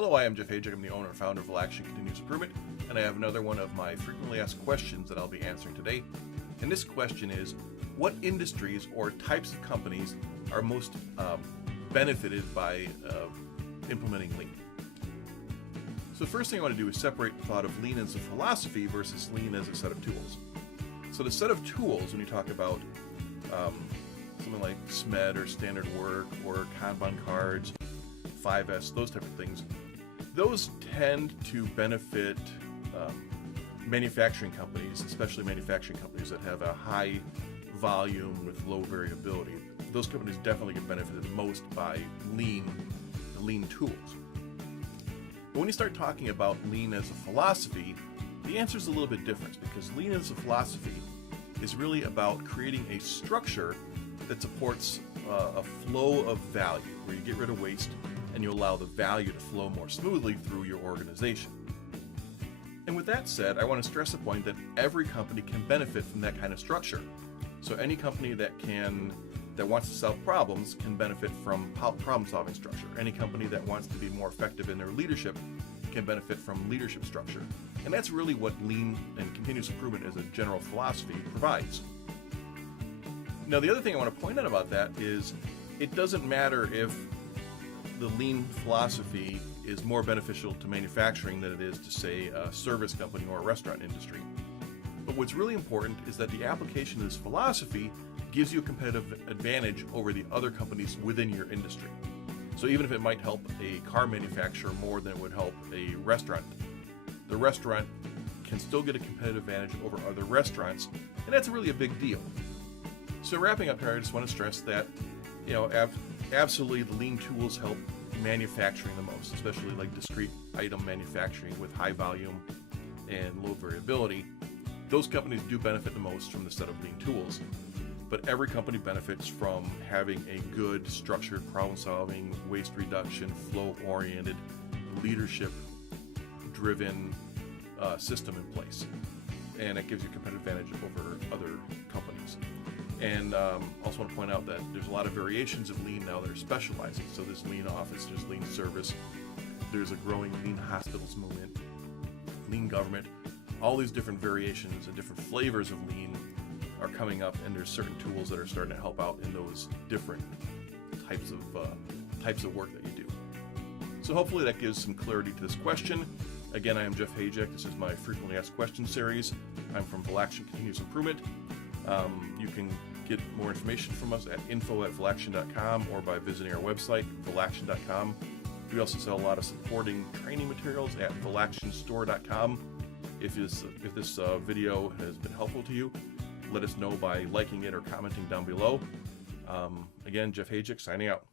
Hello, I am Jeff Hajek. I'm the owner and founder of Valaction Continuous Improvement, and I have another one of my frequently asked questions that I'll be answering today. And this question is, what industries or types of companies are most benefited by implementing Lean? So the first thing I want to do is separate the thought of Lean as a philosophy versus Lean as a set of tools. So the set of tools, when you talk about something like SMED or standard work or Kanban cards, 5S, those type of things, those tend to benefit manufacturing companies, especially manufacturing companies that have a high volume with low variability. Those companies definitely get benefited most by the Lean tools. But when you start talking about Lean as a philosophy, the answer is a little bit different, because Lean as a philosophy is really about creating a structure that supports a flow of value, where you get rid of waste and you allow the value to flow more smoothly through your organization. And with that said, I want to stress the point that every company can benefit from that kind of structure. So any company that wants to solve problems can benefit from problem-solving structure. Any company that wants to be more effective in their leadership can benefit from leadership structure. And that's really what Lean and continuous improvement as a general philosophy provides. Now, the other thing I want to point out about that is it doesn't matter if the Lean philosophy is more beneficial to manufacturing than it is to, say, a service company or a restaurant industry. But what's really important is that the application of this philosophy gives you a competitive advantage over the other companies within your industry. So even if it might help a car manufacturer more than it would help a restaurant, the restaurant can still get a competitive advantage over other restaurants, and that's really a big deal. So wrapping up here, I just want to stress that, absolutely the Lean tools help manufacturing the most, especially like discrete item manufacturing with high volume and low variability. Those companies do benefit the most from the set of Lean tools, but every company benefits from having a good, structured, problem-solving, waste reduction, flow-oriented, leadership-driven system in place. And it gives you a competitive advantage over other companies. And also want to point out that there's a lot of variations of Lean now that are specializing. So there's Lean Office, there's Lean Service, there's a growing Lean Hospitals movement, Lean Government. All these different variations and different flavors of Lean are coming up, and there's certain tools that are starting to help out in those different types of work that you do. So hopefully that gives some clarity to this question. Again, I am Jeff Hajek. This is my frequently asked questions series. I'm from Valaction Continuous Improvement. You can get more information from us at info@valaction.com or by visiting our website, valaction.com. We also sell a lot of supporting training materials at valactionstore.com. If this video has been helpful to you, let us know by liking it or commenting down below. Again, Jeff Hajek signing out.